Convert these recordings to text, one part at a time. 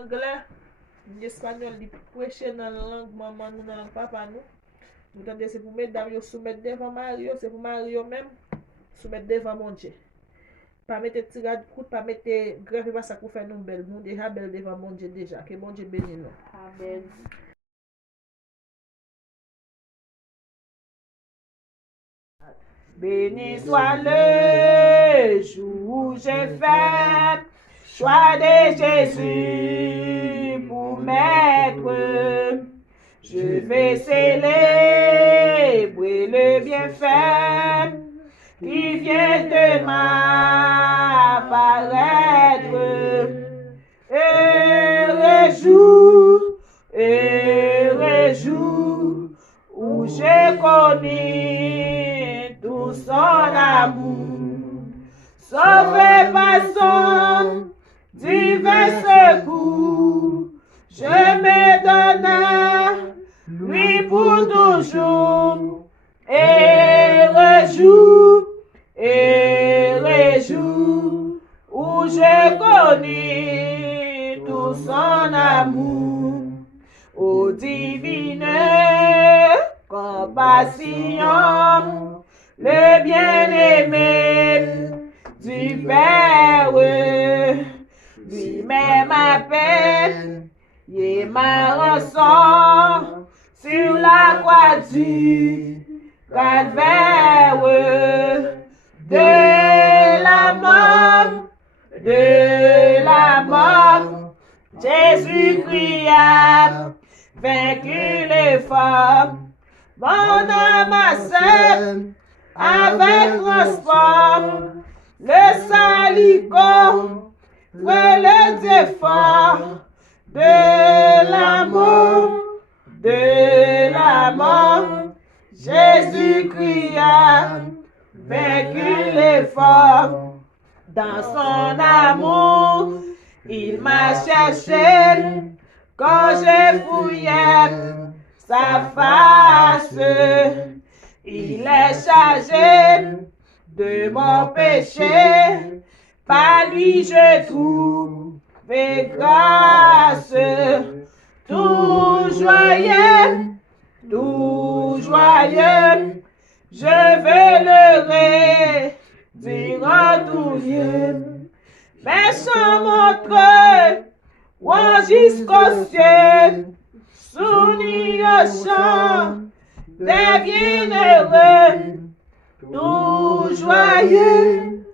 Anglais, l'espagnol, il prêche dans la langue maman nous, dans la langue papa nous. Vous entendez, c'est pour mesdames, soumettre devant Mario, c'est pour Mario même, soumettre devant mon Dieu. Pas mettre tirade courte, pas mettre grave, pas ça pour faire nous belle. Nous déjà belle devant mon Dieu déjà. Que mon Dieu bénisse nous. Amen. Béni soit le jour où j'ai fait choix de Jésus pour maître. Je vais célébrer le bienfait qui vient de m'apparaître. Heureux jour où j'ai connu tout son amour, sauvé par son divin secours, je me donne à lui pour toujours. Heureux jour où j'ai connu tout son amour, ô divine compassion, le bien-aimé du Père, lui-même ma peine et ma rançon sur la croix du calvaire. De la mort, Jésus-Christ a vaincu les femmes. Mon âme accepte avec transport le salicot, le défort de la mort, Jésus-Christ a vaincu les femmes. Dans son amour, il m'a cherché quand j'ai fouillé sa face. Il est chargé de mon péché, par lui je trouve grâce. Tout joyeux, je veux le redire tout lieu. Mais sans montrer, jusqu'au ciel, soumis au chant des bienheureux, tout joyeux,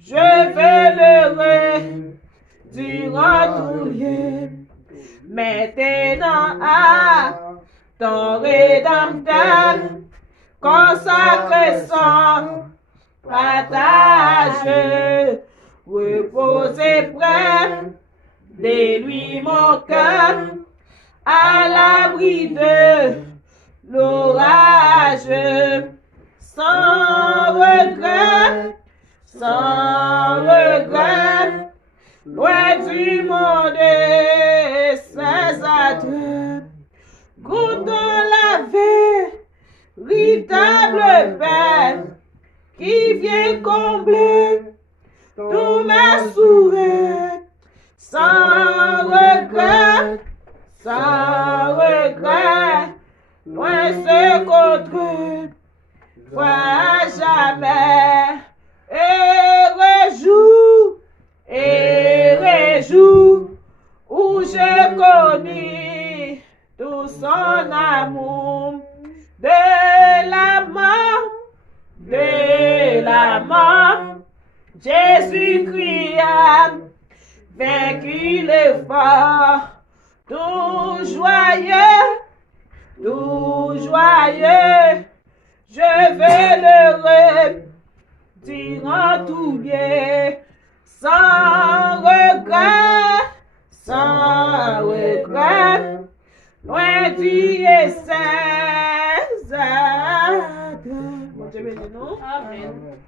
je veux le redire tout lieu. Maintenant à ton rédempteur, consacré son partage, reposer près de lui mon cœur, à l'abri de l'orage, sans regret, loin du monde et ses attraits, goûtons la véritable paix qui vient combler tous mes souhaits, sans regret, loin ce contre jamais. Heureux jour où j'ai connu tout son amour, de la mort, Jésus-Christ a vaincu l'effort. Tout joyeux, je veux le redire en tout bien, sans regret, loin d'y sans Amen.